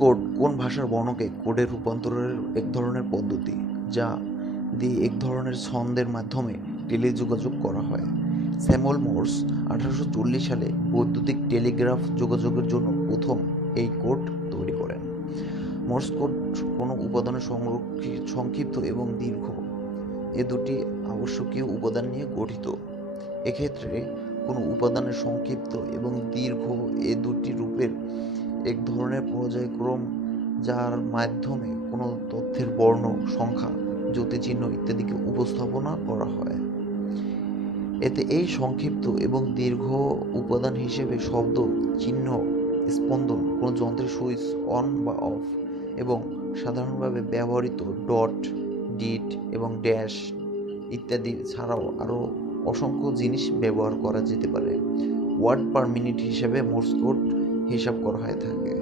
Code কোন ভাষার বর্ণকে কোডে রূপান্তরের এক ধরনের পদ্ধতি, যা দিয়ে এক ধরনের ছন্দের মাধ্যমে টেলিযোগাযোগ করা হয়। স্যামুয়েল মোর্স 1840 সালে বৈদ্যুতিক টেলিগ্রাফ যোগাযোগের জন্য প্রথম এই কোড তৈরি করেন। মোর্স কোড কোনো উপাদানের সংক্ষিপ্ত এবং দীর্ঘ এ দুটি আবশ্যকীয় উপাদান নিয়ে গঠিত। এক্ষেত্রে কোনো উপাদানের সংক্ষিপ্ত এবং দীর্ঘ এ দুটি রূপের এক ধরনের পর্যায়ক্রম, যার মাধ্যমে কোনো তথ্যের বর্ণ, সংখ্যা, জ্যোতিচিহ্ন ইত্যাদিকে উপস্থাপনা করা হয়। এতে এই সংক্ষিপ্ত এবং দীর্ঘ উপাদান হিসেবে শব্দ, চিহ্ন, স্পন্দন, কোনো যন্ত্রের সুইচ অন বা অফ এবং সাধারণভাবে ব্যবহৃত ডট, ডিট এবং ড্যাশ ইত্যাদি ছাড়াও আরও অসংখ্য জিনিস ব্যবহার করা যেতে পারে। ওয়ার্ড পার মিনিট হিসেবে মোর্স কোড হিসাব করা হয়ে থাকে।